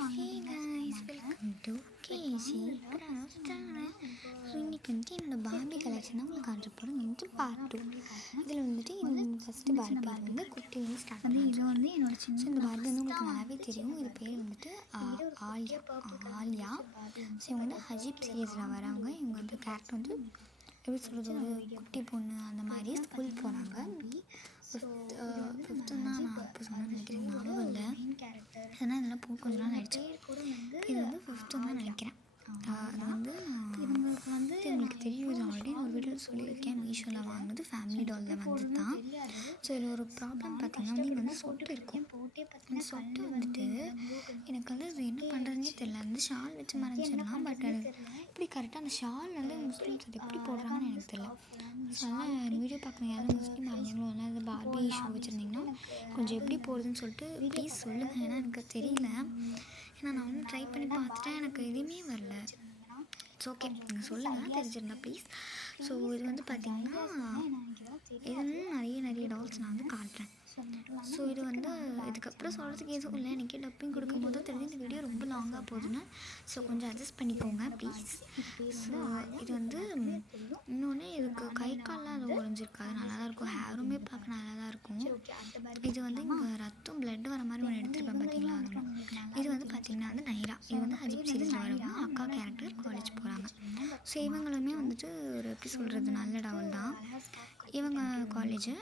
Hey guys, welcome to KC craft channel. So இன்றைக்கி வந்துட்டு என்னோடய பார்பி கலெக்ஷன் உங்களுக்கு காட்ட போகிறேன். வந்துட்டு பார்ட் 2. இதில் வந்துட்டு இந்த ஃபஸ்ட்டு பார்பி வந்து குட்டிலேருந்து ஸ்டார்ட் பண்ணி இது வந்து என்னோட சின்ன. ஸோ இந்த பார்பி வந்து உங்களுக்கு நல்லாவே தெரியும். இது பேர் வந்துட்டு ஆலியா. ஸோ இவங்க வந்து ஹஜீப் சீரீஸில் வரவங்க. இவங்க வந்து கேரக்டர் வந்து எப்படி சொல்கிறது, ஒரு குட்டி பொண்ணு அந்த மாதிரி ஸ்கூல் போகிறாங்க. ஃபிஃப்த்து தான் நான் இப்போ சொன்னேன்னு நினைக்கிறேன், ஞாபகம் இல்லை. ஏன்னா இதெல்லாம் கொஞ்ச நாள் ஆயிடுச்சு. இது வந்து ஃபிஃப்த்து தான் நினைக்கிறேன். அது வந்து இவங்களுக்கு வந்து உங்களுக்கு தெரியும், இது ஆல்ரெடி ஒரு வீடியோவில் சொல்லியிருக்கேன். மீஷோவில் வாங்கினது ஃபேமிலி டாலில் வந்து தான். ஸோ இதில் ஒரு ப்ராப்ளம் பார்த்தீங்கன்னா வந்து இங்கே வந்து சொட்டு இருக்கும். அந்த சொட்டு வந்துட்டு எனக்கு வந்து அது என்ன பண்ணுறதுனே தெரியல. அந்த ஷால் வச்சு மறைஞ்சிடலாம், பட் அது இப்படி கரெக்டாக அந்த ஷால் வந்து முஸ்லீம்ஸ் அது எப்படி போடுறாங்கன்னு எனக்கு தெரியல. ஸோ அதனால் வீடியோ பார்க்குறீங்க யாரும் முஸ்லீம் அறிஞர்களோ இல்லை அது பார்பி ஷோ வச்சுருந்தீங்கன்னா கொஞ்சம் எப்படி போடுதுன்னு சொல்லிட்டு ப்ளீஸ் சொல்லுங்கள். ஏன்னா எனக்கு தெரியல. ஏன்னா நான் வந்து ட்ரை பண்ணி பார்த்துட்டேன், எனக்கு எதுவுமே வரல. இட்ஸ் ஓகே, நீங்கள் சொல்லுங்கள் தெரிஞ்சிருந்தா ப்ளீஸ். ஸோ இது வந்து பார்த்திங்கன்னா இது வந்து நிறைய டால்ஸ் நான் வந்து காட்டுறேன். ஸோ இது வந்து இதுக்கப்புறம் சொல்கிறதுக்கு எதுவும் இல்லை. எனக்கே டப்பிங் கொடுக்கும்போது தெரிஞ்சு இந்த வீடியோ ரொம்ப லாங்காக போகுதுன்னு. ஸோ கொஞ்சம் அட்ஜஸ்ட் பண்ணிக்கோங்க ப்ளீஸ். ஸோ இது வந்து இன்னொன்று இதுக்கு கை கால்லாம் அது உடஞ்சிருக்காது, நல்லா தான் இருக்கும். ஹேருமே பார்க்க நல்லா தான் இருக்கும். இது வந்து இங்கே ரத்தம் பிளட் வர மாதிரி ஒன்று எடுத்துருப்பேன் பார்த்தீங்களா, அதெல்லாம். இது வந்து பார்த்திங்கன்னா வந்து நைரா. இது வந்து அஜிப் சீரீஸில் வரவங்க அக்கா கேரக்டர் காலேஜ் போகிறாங்க. ஸோ இவங்களுமே வந்துட்டு ஒரு எப்படி சொல்கிறது நல்ல டால் தான். இவங்க காலேஜு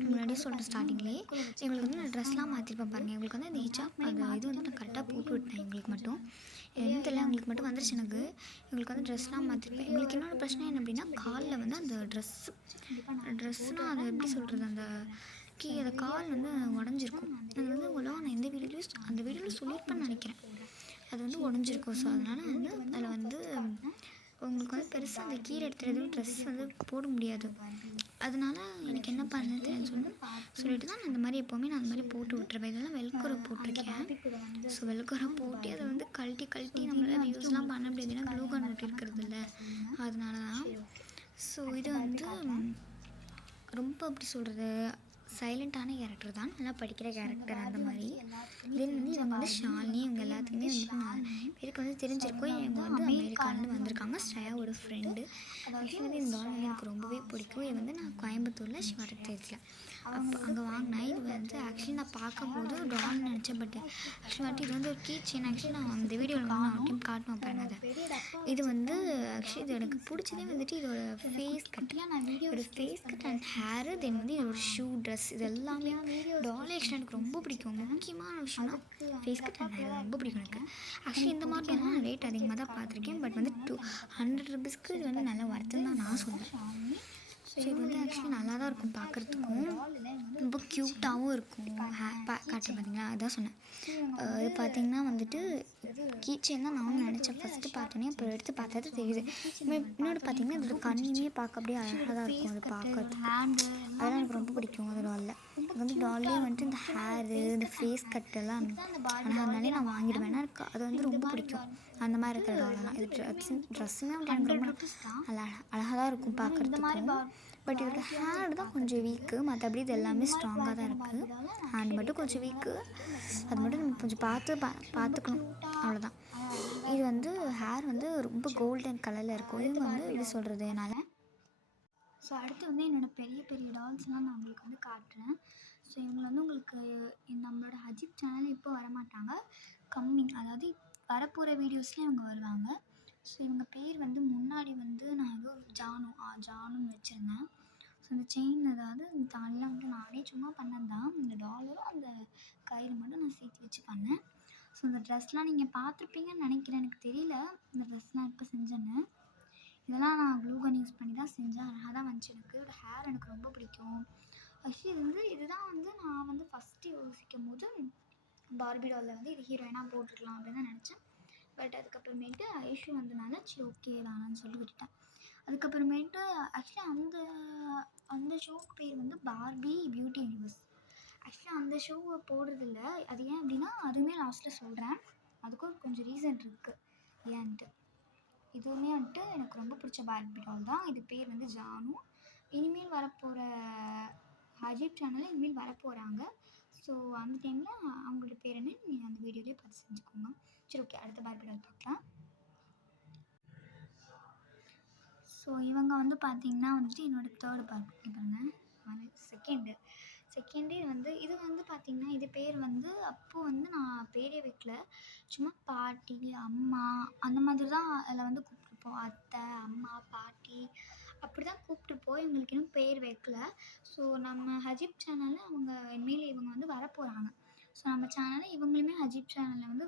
முன்னாடியே சொல்லிட்டு ஸ்டார்டிங்லேயே எங்களுக்கு வந்து நான் ட்ரெஸ்லாம் மாற்றிருப்பேன் பாருங்கள். எங்களுக்கு வந்து அந்த ஹிஜாப் அந்த இது வந்து நான் கரெக்டாக போட்டு விட்டேன். எங்களுக்கு மட்டும் எதுவும் தெரியல, எங்களுக்கு மட்டும் வந்துருச்சு. எங்களுக்கு வந்து ட்ரெஸ்லாம் மாற்றிருப்பேன். எங்களுக்கு இன்னொரு பிரச்சனை என்ன அப்படின்னா, காலில் வந்து அந்த ட்ரெஸ்ஸுனால் அதை எப்படி சொல்கிறது, அந்த அந்த கால் வந்து உடஞ்சிருக்கும். அது வந்து உலகம் நான் எந்த வீடியோலையும் அந்த வீடியோவில் சொல்லியிருப்பேன்னு நினைக்கிறேன். அது வந்து உடஞ்சிருக்கும். ஸோ அதனால் வந்து அதில் வந்து உங்களுக்கு வந்து பெருசாக அந்த கீரை எடுத்துறது ட்ரெஸ் வந்து போட முடியாது. அதனால எனக்கு என்ன பண்ணுறது தெரியும்னு சொல்லிட்டு தான் நான் இந்த மாதிரி எப்போவுமே நான் அந்த மாதிரி போட்டு விட்டுருவேன். இதெல்லாம் வெல்க்ரோ போட்டிருக்கேன். ஸோ வெல்க்ரோ போட்டு அதை வந்து கழட்டி நம்மளால் யூஸ்லாம் பண்ண முடியாது, ஏன்னா க்ளூ கன் ஒட்டி இருக்கிறது இல்லை. அதனால தான். ஸோ இது வந்து ரொம்ப எப்படி சொல்கிறது சைலண்ட்டான கேரக்டர் தான், நல்லா படிக்கிற கேரக்டர் அந்த மாதிரி. தென் வந்து இவங்க வந்து ஷாலினி. இவங்க எல்லாத்துக்குமே வந்து பேருக்கு வந்து தெரிஞ்சிருக்கும். இவங்க வந்து அமெரிக்காலேருந்து வந்திருக்காங்க, ஸ்ரேயாவோட ஃப்ரெண்டு. ஆக்சுவலி வந்து இந்த டால் வந்து எனக்கு ரொம்பவே பிடிக்கும். இது வந்து நான் கோயம்புத்தூரில் சிவராத்திரியில் அப்போ அங்கே வாங்கினேன். இது வந்து ஆக்சுவலி நான் பார்க்கும்போது டால்னு நினச்சேன், பட் ஆக்சுவலாக இது வந்து ஒரு கீ செயின். ஆக்சுவலி நான் அந்த வீடியோவில் வந்து நான் டைம் காட்டுவேன் பாருங்க. அதை இது வந்து ஆக்சுவலி இது எனக்கு பிடிச்சதே வந்துட்டு இதோட ஃபேஸ் கட். ஒரு ஃபேஸ் கட் அண்ட் ஹேரு, தென் வந்து இதோட ஷூ, ட்ரெஸ், இது எல்லாமே டால் ஆக்சுவலி எனக்கு ரொம்ப பிடிக்கும். முக்கியமான விஷயம்னா ஃபேஸ் கட் அண்ட் ஹேர் ரொம்ப பிடிக்கும் எனக்கு. ஆக்சுவலி இந்த மாதிரி நான் ரேட் அதிகமாக தான் பார்த்துருக்கேன், பட் வந்து 200 ருபீஸ்க்கு இது வந்து நல்லா வருதுன்னு தான் நான் சொல்லுவேன். ஸோ இது வந்து ஆக்சுவலி நல்லா தான் இருக்கும் பார்க்குறதுக்கும், ரொம்ப க்யூட்டாகவும் இருக்கும். காட்டுறேன் பார்த்தீங்களா, அதான் சொன்னேன். இது பார்த்திங்கன்னா வந்துட்டு கீச்சேன் தான் நானும் நினச்சேன் ஃபஸ்ட்டு பார்த்தோன்னே. அப்புறம் எடுத்து பார்த்தது தெரியுது. இன்னொன்று பார்த்திங்கன்னா இதோட கண்ணுமே பார்க்க அப்படியே அழகாக தான் இருக்கும். அது பார்க்கறதுக்கு அதெல்லாம் எனக்கு ரொம்ப பிடிக்கும். அது டாலில் இது வந்து டால்லே வந்துட்டு இந்த ஹேரு, இந்த ஃபேஸ் கட்டெல்லாம் ஆனால் அதனாலே நான் வாங்கிடுவேன். ஏன்னா எனக்கு அது வந்து ரொம்ப பிடிக்கும் அந்த மாதிரி இருக்கிற டாலெல்லாம். இது ட்ரெஸ்ஸுமே வந்து எனக்கு ரொம்ப அழகாக தான் இருக்கும் பார்க்குறதுக்கும். பட் இதோட ஹேர் தான் கொஞ்சம் வீக்கு, மற்றபடி இது எல்லாமே ஸ்ட்ராங்காக தான் இருக்குது. ஹேண்ட் மட்டும் கொஞ்சம் வீக்கு, அது மட்டும் நம்ம கொஞ்சம் பார்த்துக்கணும், அவ்வளோதான். இது வந்து ஹேர் வந்து ரொம்ப கோல்டன் கலரில் இருக்கும். இது வந்து எப்படி சொல்கிறது என்னால். ஸோ அடுத்து வந்து என்னோடய பெரிய டால்ஸ்லாம் நான் உங்களுக்கு வந்து காட்டுறேன். ஸோ இவங்க வந்து உங்களுக்கு நம்மளோட ஹஜீப் சேனல் இப்போ வரமாட்டாங்க, கம்மிங் அதாவது வரப்போகிற வீடியோஸ்லேயும் இவங்க வருவாங்க. ஸோ இவங்க பேர் வந்து முன்னாடி வந்து நான் ஏதோ ஜானுன்னு வச்சுருந்தேன். ஸோ இந்த செயின் அதாவது இந்த தாலிலாம் வந்து நானே சும்மா பண்ணது தான். இந்த டாலரும் அந்த கயிறு மட்டும் நான் சேர்த்து வச்சு பண்ணேன். ஸோ இந்த ட்ரெஸ்லாம் நீங்கள் பார்த்துருப்பீங்கன்னு நினைக்கிறேன், எனக்கு தெரியல இந்த ட்ரெஸ்லாம் எப்போ செஞ்சேன்னு. இதெல்லாம் நான் க்ளூ கன் யூஸ் பண்ணி தான் செஞ்சேன், அழகாக தான் வந்துச்சு. இதோட ஹேர் எனக்கு ரொம்ப பிடிக்கும். ஆக்சுவலி இதுதான் வந்து நான் வந்து ஃபஸ்ட்டு யோசிக்கும் போது பார்பி டாலில் வந்து இது ஹீரோயினாக போட்டுருக்கலாம் அப்படின்னு தான் நினச்சேன். பட் அதுக்கப்புறமேட்டு ஐஷு வந்தனால சரி ஓகே வேணான்னு சொல்லி விட்டுட்டேன். அதுக்கப்புறமேட்டு ஆக்சுவலி அந்த ஷோவுக்கு பேர் வந்து பார்பி பியூட்டி யூனிவர்ஸ். ஆக்சுவலி அந்த ஷோவை போடுறதில்ல, அது ஏன் அப்படின்னா அதுவுமே லாஸ்ட்டில் சொல்கிறேன். அதுக்கும் கொஞ்சம் ரீசன் இருக்குது ஏன்ட்டு. இதுவுமே வந்துட்டு எனக்கு ரொம்ப பிடிச்ச பார்பி டால் தான். இது பேர் வந்து ஜானு. இனிமேல் வரப்போகிற ஹஜீப் சேனலில் இனிமேல் வரப்போகிறாங்க. ஸோ அந்த டைமில் அவங்களோட பேர் என்ன நீங்கள் அந்த வீடியோலேயே பார்த்து செஞ்சுக்கோங்க. சரி ஓகே, அடுத்த பார்பி டால் பார்க்கலாம். ஸோ இவங்க வந்து பார்த்திங்கன்னா வந்துட்டு என்னோடய தேர்டு பார்பி பாருங்க. செகண்டு இது வந்து பார்த்திங்கன்னா இது பேர் வந்து அப்போது வந்து நான் பேரே வைக்கல, சும்மா பாட்டி அம்மா அந்த மாதிரி தான் அதில் வந்து கூப்பிட்ருப்போம். அத்தை அம்மா பாட்டி அப்படி தான் கூப்பிட்ருப்போம். இவங்களுக்கு இன்னும் பேர் வைக்கல. ஸோ நம்ம ஹஜீப் சேனலில் அவங்க இனிமேல் இவங்க வந்து வரப்போகிறாங்க. ஸோ நம்ம சேனலில் இவங்களுமே ஹஜீப் சேனலில் வந்து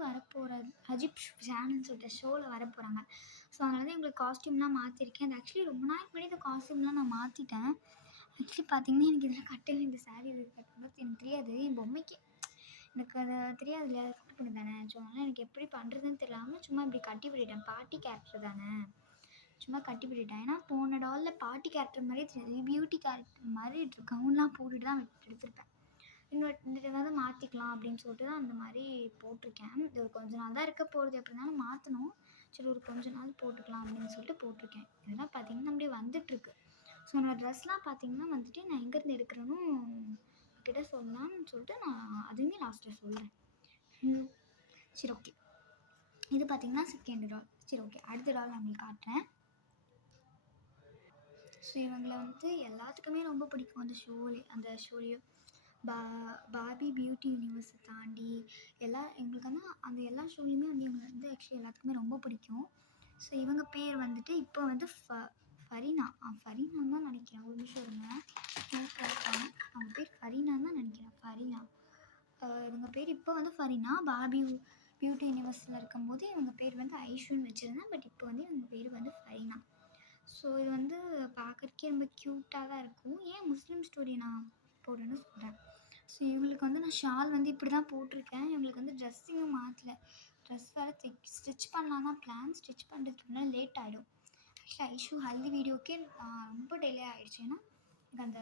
ஹஜீப் சேனல்னு சொல்லிட்டு ஷோவில் வரப்போகிறாங்க. ஸோ அதனால தான் எங்களுக்கு காஸ்ட்யூம்லாம் மாற்றிருக்கேன். அது ஆக்சுவலி ரொம்ப நாளைக்கு முன்னாடி இந்த காஸ்ட்யூம்லாம் நான் மாற்றிட்டேன். ஆக்சுவலி பார்த்திங்கன்னா எனக்கு இதில் கட்டவே இந்த சாரீ இது கட்டும்போது எனக்கு தெரியாது, என் பொம்மைக்கு எனக்கு அது தெரியாது இல்லையா, சூட் பண்ணி தானே. ஸோ அதனால் எனக்கு எப்படி பண்ணுறதுன்னு தெரியாமல் சும்மா இப்படி கட்டி விட்டுட்டேன். பாட்டி கேரக்டர் தானே, சும்மா கட்டி விட்டுட்டேன். ஏன்னா போன டாலில் பாட்டி கேரக்டர் மாதிரி தெரியாது, பியூட்டி கேரக்டர் மாதிரி கவுன்லாம் போட்டுட்டு தான் எடுத்திருப்பேன். இந்த வந்து மாற்றிக்கலாம் அப்படின்னு சொல்லிட்டு தான் அந்த மாதிரி போட்டிருக்கேன். இது ஒரு கொஞ்ச நாள் தான் இருக்க போகிறது, எப்படி இருந்தாலும் மாற்றணும். சரி ஒரு கொஞ்ச நாள் போட்டுக்கலாம் அப்படின்னு சொல்லிட்டு போட்டிருக்கேன். இதெல்லாம் பார்த்திங்கன்னா அப்படியே வந்துட்டுருக்கு. ஸோ என்னோடய ட்ரெஸ்லாம் பார்த்திங்கன்னா வந்துட்டு நான் எங்கேருந்து எடுக்கிறேன்னு கிட்ட சொல்லலாம்னு சொல்லிட்டு நான் அதுவுமே லாஸ்ட்டில் சொல்கிறேன். சரி ஓகே, இது பார்த்திங்கன்னா செகண்ட் டால். சரி ஓகே, அடுத்த டால் நான் உங்களுக்கு காட்டுறேன். ஸோ இவங்களை வந்து எல்லாத்துக்குமே ரொம்ப பிடிக்கும் அந்த ஷோலேயும் பார்பி பியூட்டி யூனிவர்ஸை தாண்டி எங்களுக்கு வந்து அந்த எல்லா ஷோலையுமே வந்து இவங்க வந்து ஆக்சுவலி எல்லாத்துக்குமே ரொம்ப பிடிக்கும். ஸோ இவங்க பேர் வந்துட்டு இப்போ வந்து ஃபரீனான்னு தான் நினைக்கிறேன். ஒரு நிமிஷம் இருங்க, அவங்க பேர் ஃபரீனான்னு தான் நினைக்கிறேன். இவங்க பேர் இப்போ வந்து ஃபரீனா. பார்பி பியூட்டி யூனிவர்ஸில் இருக்கும்போது இவங்க பேர் வந்து ஐஷுன்னு வச்சுருந்தேன். பட் இப்போ வந்து இவங்க பேர் வந்து ஃபரீனா. ஸோ இது வந்து பார்க்குறக்கே ரொம்ப க்யூட்டாக தான் இருக்கும். ஏன் முஸ்லீம் ஸ்டோரி நான் போடுறேன்னு சொல்கிறேன். ஸோ இவங்களுக்கு வந்து நான் ஷால் வந்து இப்படி தான் போட்டிருக்கேன். இவங்களுக்கு வந்து ட்ரெஸ்ஸிங்கும் மாற்றல, ட்ரெஸ் வேறு ஸ்டிச் பண்ணலாம் தான் பிளான். ஸ்டிச் பண்ணுறதுக்கு முன்னாடி லேட் ஆகிடும். ஆக்சுவலி ஐஷு ஹல்தி வீடியோக்கே ரொம்ப டிலே ஆகிடுச்சு. ஏன்னா எனக்கு அந்த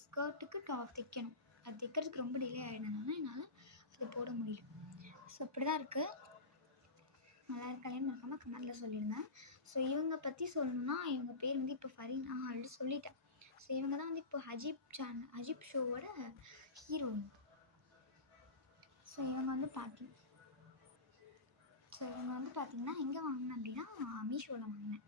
ஸ்கர்ட்டுக்கு டாப் தைக்கணும், அது தைக்கிறதுக்கு ரொம்ப டிலே ஆகிடுனால என்னால் அதை போட முடியல. ஸோ இப்படி தான் இருக்குது. நல்லா இருக்கலைன்னு மறக்காமல் கமெண்டில் சொல்லிடுங்க. ஸோ இவங்க பற்றி சொல்லணுன்னா இவங்க பேர் வந்து இப்போ ஃபரீனா ஆல்ரெடி சொல்லிட்டேன். ஸோ இவங்க தான் வந்து இப்போ ஹஜீப் ஷோவோட ஹீரோயின். ஸோ இவங்க வந்து பார்த்திங்கன்னா எங்கே வாங்கினேன் அப்படின்னா மீஷோவில் வாங்கினேன்.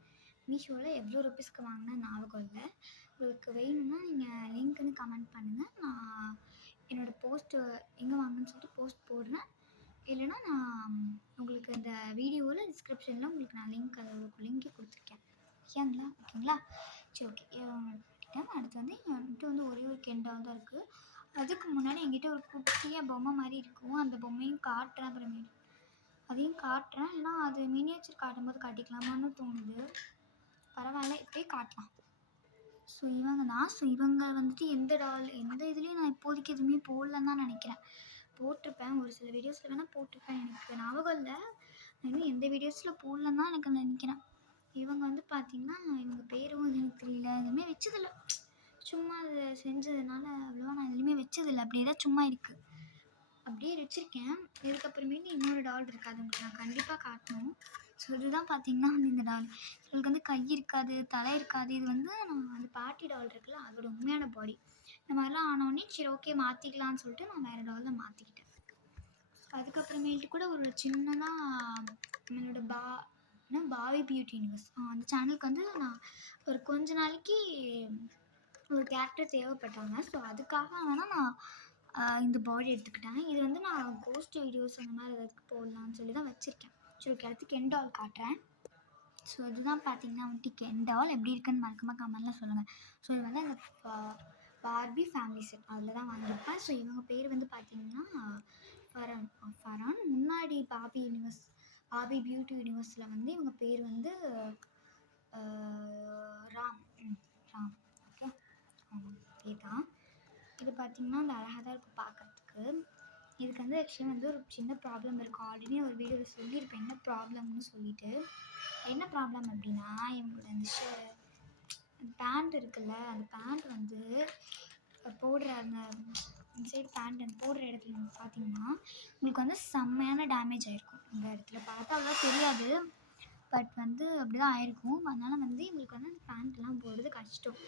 மீஷோவில் எவ்வளோ ருபீஸ்க்கு வாங்கினேன் ஞாபகம் இல்லை. உங்களுக்கு வேணும்னா நீங்கள் லிங்க் வந்து கமெண்ட் பண்ணுங்கள். நான் என்னோடய போஸ்ட்டு எங்கே வாங்கினேன்னு சொல்லிட்டு போஸ்ட் போடுறேன். இல்லைனா நான் உங்களுக்கு இந்த வீடியோவில் டிஸ்கிரிப்ஷனில் உங்களுக்கு நான் லிங்க்கே கொடுத்துருக்கேன். ஓகேங்களா. சரி ஓகே, அடுத்து வந்து என்கிட்ட வந்து ஒரே ஒரு கெண்டால் தான் இருக்குது. அதுக்கு முன்னாடி என்கிட்ட ஒரு குட்டியாக பொம்மை மாதிரி இருக்கும், அந்த பொம்மையும் காட்டுறேன். அப்புறமேட்டு அதையும் காட்டுறேன். ஏன்னா அது மினியேச்சர் காட்டும்போது காட்டிக்கலாமான்னு தோணுது. பரவாயில்ல, இப்போயே காட்டலாம். ஸோ இவங்க வந்துட்டு எந்த இதுலேயும் நான் இப்போதைக்கு எதுவுமே போடலன்னு தான் நினைக்கிறேன். போட்டிருப்பேன், ஒரு சில வீடியோஸில் வேணால் போட்டிருப்பேன், எனக்கு ஞாபகம் இல்லை. நான் இன்னும் எந்த வீடியோஸில் போடலன்னு தான் எனக்கு நினைக்கிறேன். இவங்க வந்து பார்த்திங்கன்னா இவங்க பேரும் எனக்கு தெரியல, எதுவுமே வச்சதில்லை. சும்மா அதை செஞ்சதுனால அவ்வளோவா நான் எதுவுமே வச்சதில்லை. அப்படியே தான் சும்மா இருக்குது, அப்படியே வச்சுருக்கேன். இதுக்கப்புறமேட்டு இன்னொரு டால் இருக்குது, அது உங்களுக்கு நான் கண்டிப்பாக காட்டணும். ஸோ இதுதான் பார்த்திங்கன்னா வந்து இந்த டால். இவங்களுக்கு வந்து கை இருக்காது, தலை இருக்காது. இது வந்து நான் அந்த பாட்டி டால் இருக்குல்ல, அதோட உண்மையான பாடி. இந்த மாதிரிலாம் ஆனோடனே சரி ஓகே மாற்றிக்கலான்னு சொல்லிட்டு நான் வேறு டாலில் மாற்றிக்கிட்டேன். அதுக்கப்புறமேட்டு கூட ஒரு சின்னதாக நம்மளோட பார்பி பியூட்டி யூனிவர்ஸ் அந்த சேனலுக்கு வந்து நான் ஒரு கொஞ்ச நாளைக்கு ஒரு கேரக்டர் தேவைப்பட்டாங்க. ஸோ அதுக்காக வேணால் நான் இந்த பாடி எடுத்துக்கிட்டேன். இது வந்து நான் கோஸ்ட் வீடியோஸ் அந்த மாதிரி ஏதாவது போடலான்னு சொல்லி தான் வச்சுருக்கேன். சரி ஓகே, அடுத்து கெண்டால் காட்டுறேன். ஸோ இதுதான் பார்த்திங்கன்னா வந்துட்டு கெண்டால் எப்படி இருக்குன்னு மறக்காமல் கமெண்ட்லாம் சொல்லுங்கள். ஸோ இது வந்து அந்த பார்பி ஃபேமிலி செட் அதில் தான் வாங்கியிருப்பேன். ஸோ இவங்க பேர் வந்து பார்த்திங்கன்னா ஃபரான். முன்னாடி பார்பி பியூட்டி யூனிவர்ஸில் வந்து இவங்க பேர் வந்து ராம். ஓகே, ஓகே தான். இது பார்த்திங்கன்னா அந்த அழகாக தான் இருக்கும் பார்க்குறதுக்கு. இதுக்கு வந்து ஆக்சுவலி வந்து ஒரு சின்ன ப்ராப்ளம் இருக்குது. ஆல்ரெடி ஒரு வீடியோவில் சொல்லியிருப்பேன் என்ன ப்ராப்ளம்னு சொல்லிட்டு. என்ன ப்ராப்ளம் அப்படின்னா இவங்களோட அந்த பேண்ட் இருக்குல்ல, அந்த பேண்ட் வந்து போடுற அந்த சைடு பேண்ட் அந்த போடுற இடத்துல பார்த்திங்கன்னா உங்களுக்கு வந்து செம்மையான டேமேஜ் ஆகிருக்கும். இந்த இடத்துல பார்த்தா அவ்வளோ தெரியாது, பட் வந்து அப்படி தான் ஆயிருக்கும். அதனால் வந்து எங்களுக்கு வந்து அந்த பேண்ட்லாம் போடுறது கஷ்டம்.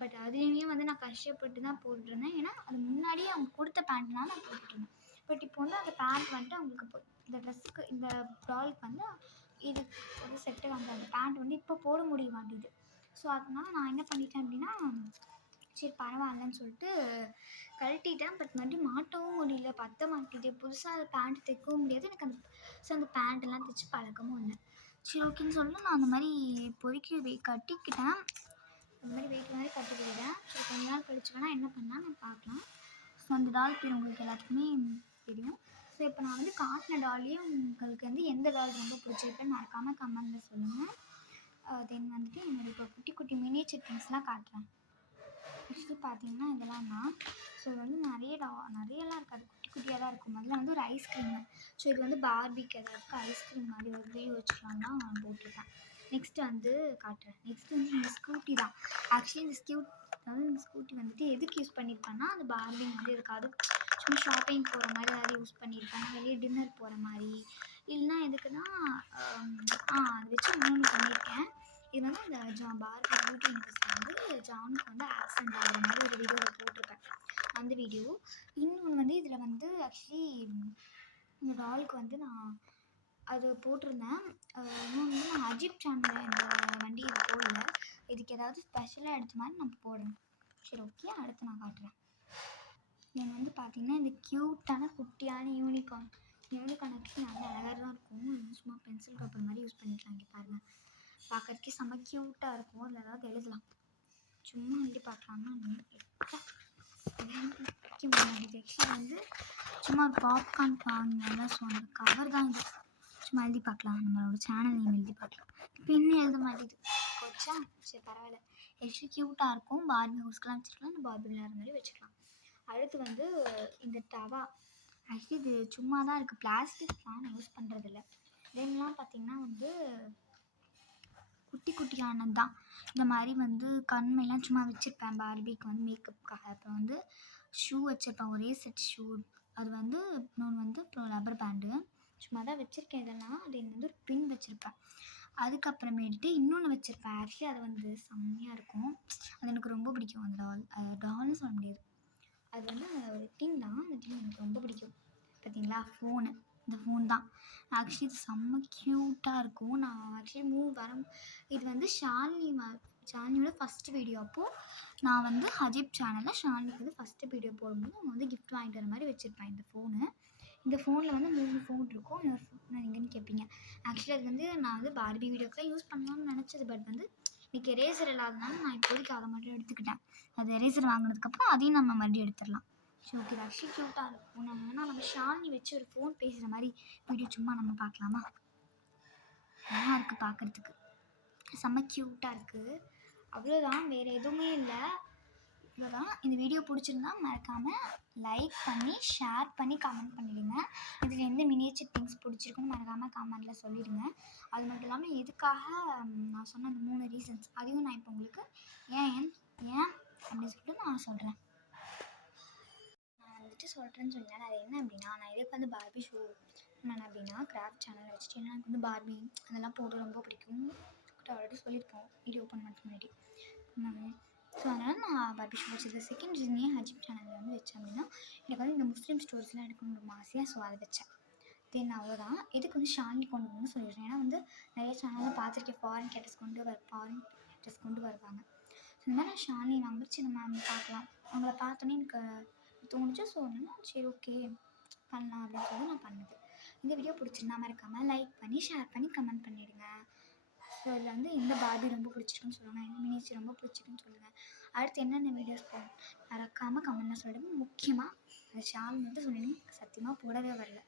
பட் அதுலேயுமே வந்து நான் கஷ்டப்பட்டு தான் போட்டுருந்தேன். ஏன்னா அது முன்னாடியே அவங்க கொடுத்த பேண்ட்னால நான் போட்டுருந்தேன். பட் இப்போ வந்து அந்த பேண்ட் வந்துட்டு அவங்களுக்கு இந்த ட்ரெஸ்ஸுக்கு இந்த டாலுக்கு வந்து இது ஒரு செட்டு வந்து அந்த பேண்ட் வந்து இப்போ போட முடிய மாட்டேங்குது. ஸோ அதனால நான் என்ன பண்ணிட்டேன் அப்படின்னா, சரி பரவாயில்லன்னு சொல்லிட்டு கழட்டிட்டேன். பட் மறுபடியும் மாட்டவும் முடியல, பத்த மாட்டேங்குது. புதுசாக அது பேண்ட் தைக்கவும் முடியாது எனக்கு. அந்த பேண்ட்டெல்லாம் தைச்சி பழக்கமும் இல்லை. சரி ஓகேன்னு சொல்லிட்டு நான் அந்த மாதிரி இப்போதைக்கு கட்டிக்கிட்டேன். அந்த மாதிரி வெயிட் மாதிரி கட்டிக்கிட்டேன். சரி கொஞ்ச நாள் கழிச்சு வேணால் என்ன பண்ணால் நான் பார்க்கலாம். ஸோ அந்த டால் பேர் உங்களுக்கு எல்லாத்துக்குமே தெரியும். ஸோ இப்போ நான் வந்து காட்டின டால்லையே உங்களுக்கு வந்து எந்த டால் ரொம்ப பிடிச்சிருக்குன்னு மறக்காமல் கமெண்டில் சொல்லுங்கள். தென் வந்துட்டு என்னோடய இப்போ குட்டி குட்டி மினியேச்சர் திங்ஸ்லாம் காட்டுறேன். ஆக்சுவலி பார்த்தீங்கன்னா இதெல்லாம் தான். ஸோ இது வந்து நிறையலாம் இருக்காது, குட்டி குட்டியாக தான் இருக்கும். அதில் வந்து ஒரு ஐஸ்கிரீமு. ஸோ இது வந்து பார்பிக்கு ஏதாவது ஐஸ்கிரீம் மாதிரி ஒரு வீடியோ வச்சுக்கலாம் தான் நான் போட்டிருக்கேன். நெக்ஸ்ட்டு வந்து காட்டுறேன். நெக்ஸ்ட்டு வந்து இந்த ஸ்கூட்டி தான். ஆக்சுவலி இந்த ஸ்கூட்டி வந்துட்டு எதுக்கு யூஸ் பண்ணியிருப்பேன்னா, அந்த பார்பி மாதிரி இருக்காது, சும்மா ஷாப்பிங் போகிற மாதிரி ஏதாவது யூஸ் பண்ணியிருப்பேன். வெளியே டின்னர் போகிற மாதிரி. இல்லைனா எதுக்குன்னா அதை வச்சு இன்னொன்று பண்ணியிருக்கேன். இது வந்து இந்த பார்பி பியூட்டி யூனிவர்ஸில் வந்து ஜானுக்கு வந்து ஆக்சிடென்ட் ஆகிற மாதிரி ஒரு வீடியோவில் போட்டிருப்பேன், அந்த வீடியோ. இன்னொன்று வந்து இதில் வந்து ஆக்சுவலி இந்த டாலுக்கு வந்து நான் அது போட்டிருந்தேன். இன்னொன்று வந்து நான் அஜிப் சேனலில் இந்த வண்டி இது போடல, இதுக்கு ஏதாவது ஸ்பெஷலாக எடுத்த மாதிரி நான் போடுறேன். சரி ஓகே, அடுத்து நான் காட்டுறேன். எனக்கு வந்து பார்த்திங்கன்னா இந்த க்யூட்டான குட்டியான யூனிகார்ன் ஆக்சுவலி நல்லா அழகாக தான் இருக்கும். சும்மா பென்சில் பேப்பர் மாதிரி யூஸ் பண்ணிக்கலாம். இங்கே பாருங்கள், பார்க்கறதுக்கே செம்ம க்யூட்டாக இருக்கும். அதில் ஏதாவது எழுதலாம், சும்மா எழுதி பார்க்கலாம்னா ஆக்சுவலி வந்து சும்மா ஒரு பாப்கார்ன் வாங்கினால. ஸோ அந்த கவர் தான் இது, சும்மா எழுதி பார்க்கலாம், நம்மளோட சேனல் நேம் எழுதி பார்க்கலாம். இப்போ இன்னும் எழுத மாட்டேது போச்சா. சரி பரவாயில்ல, ஆக்சுவலி க்யூட்டாக இருக்கும். பார்பி ஹவுஸ்க்கெலாம் வச்சுருக்கலாம், இந்த பார்பி விளையாடுற மாதிரி வச்சுக்கலாம். அடுத்து வந்து இந்த டவா. ஆக்சுவலி இது சும்மா தான் இருக்குது, பிளாஸ்டிக்லாம் நான் யூஸ் பண்ணுறதில்ல. தென்லாம் பார்த்திங்கன்னா வந்து குட்டி குட்டியானது தான். இந்த மாதிரி வந்து கண்மையெல்லாம் சும்மா வச்சுருப்பேன் பார்பிக்கு வந்து மேக்கப்புக்காக. அப்புறம் வந்து ஷூ வச்சுருப்பேன், ஒரே செட் ஷூ. அது வந்து இன்னொன்று வந்து அப்புறம் ரப்பர் பேண்டு சும்மா தான் வச்சுருக்கேன் இதெல்லாம். தென் வந்து ஒரு பின் வச்சுருப்பேன். அதுக்கப்புறமேட்டு இன்னொன்று வச்சுருப்பேன். ஆக்சுவலி அது வந்து செம்மையாக இருக்கும், அது எனக்கு ரொம்ப பிடிக்கும். அந்த டால்னு சொல்ல முடியாது, அது வந்து ஒரு டீம் தான். அந்த டீம் எனக்கு ரொம்ப பிடிக்கும். பார்த்தீங்களா ஃபோனு, இந்த ஃபோன் தான். ஆக்சுவலி இது செம்ம க்யூட்டாக இருக்கும். நான் ஆக்சுவலி இது வந்து ஷாலினியோட ஃபஸ்ட்டு வீடியோ. அப்போது நான் வந்து அஜிப் சேனலில் ஷாலினிக்கு வந்து ஃபஸ்ட்டு வீடியோ போடும்போது அவங்க வந்து கிஃப்ட் வாங்கிட்டு வர மாதிரி வச்சுருப்பேன் இந்த ஃபோனு. இந்த ஃபோனில் வந்து 3 ஃபோன் இருக்கும். இன்னொரு ஃபோன் எங்கேன்னு கேட்பீங்க. ஆக்சுவலி அது வந்து நான் வந்து பார்பி வீடியோக்கெலாம் யூஸ் பண்ணலாம்னு நினச்சது. பட் வந்து இன்றைக்கி எரேசர் இல்லாதனால நான் இப்போதைக்கு அதை மட்டும் எடுத்துக்கிட்டேன். அது எரேசர் வாங்கினதுக்கப்புறம் அதையும் நம்ம மறுபடியும் எடுத்துடலாம். ஸோ ஓகே, ஆக்சுவலி க்யூட்டாக இருக்கும். நம்ம ஷாலினி வச்சு ஒரு ஃபோன் பேசுகிற மாதிரி வீடியோ சும்மா நம்ம பார்க்கலாமா. நல்லா இருக்குது பார்க்குறதுக்கு, செம்ம க்யூட்டாக இருக்குது. அவ்வளோதான், வேறு எதுவுமே இல்லை, இவ்வளோதான். இந்த வீடியோ பிடிச்சிருந்தா மறக்காமல் லைக் பண்ணி ஷேர் பண்ணி கமெண்ட் பண்ணிவிடுங்க. இதில் எந்த மினியேச்சர் திங்ஸ் பிடிச்சிருக்குன்னு மறக்காமல் கமெண்டில் சொல்லிடுங்க. அது மட்டும் இல்லாமல் எதுக்காக நான் சொன்ன அந்த 3 ரீசன்ஸ் அதையும் நான் இப்போ உங்களுக்கு ஏன் அப்படின்னு சொல்லிட்டு நான் சொல்கிறேன். சொல்கிறேன்னு சொன்னேன். அது என்ன அப்படின்னா, நான் எதுக்கு வந்து பார்பி ஷோ பண்ணேன் அப்படின்னா, கிராஃப்ட் சேனல் வச்சுட்டு எனக்கு வந்து பார்பி அதெல்லாம் போட ரொம்ப பிடிக்கும். ஆல்ரெடி சொல்லியிருப்போம் வீடியோ ஓப்பன் பண்ணுறதுக்கு முன்னாடி. ஸோ அதனால் நான் பார்பி ஷோ வச்சது. செகண்ட் ரீசனே அஜிப் சேனலில் வந்து வச்சேன் அப்படின்னா, எனக்கு வந்து இந்த முஸ்லீம் ஸ்டோர்ஸ்லாம் எடுக்கணும்னு ரொம்ப ஆசையாக. ஸோ அதை வச்சேன். தென் அவ்வளோதான். எதுக்கு வந்து ஷாலினி கொண்டு வரணும்னு சொல்லிடுறேன். ஏன்னா வந்து நிறைய சேனலில் பார்த்துருக்கேன், ஃபாரின் கேட்டர்ஸ் கொண்டு வருவாங்க. ஸோ இந்த மாதிரி ஷாலினி வாங்க சின்ன மேம் பார்க்கலாம், அவங்கள பார்த்தோன்னே எனக்கு தோணுச்சு. ஸோ ஒன்றுனா சரி ஓகே பண்ணலாம் அப்படின்னு சொல்லி நான் பண்ணது. இந்த வீடியோ பிடிச்சிருந்தா மறக்காமல் லைக் பண்ணி ஷேர் பண்ணி கமெண்ட் பண்ணிவிடுங்க. ஸோ இதில் வந்து எந்த பார்பி ரொம்ப பிடிச்சிருக்குன்னு சொல்லுங்கள், எந்த மினியேச்சர் ரொம்ப பிடிச்சிருக்குன்னு சொல்லுங்கள். அடுத்து என்னென்ன வீடியோஸ் போகும் மறக்காமல் கமெண்ட்டில் சொல்லிடுங்க. முக்கியமாக அந்த ஷால் மட்டும் சொல்லிடுங்க, சத்தியமாக போடவே வரல.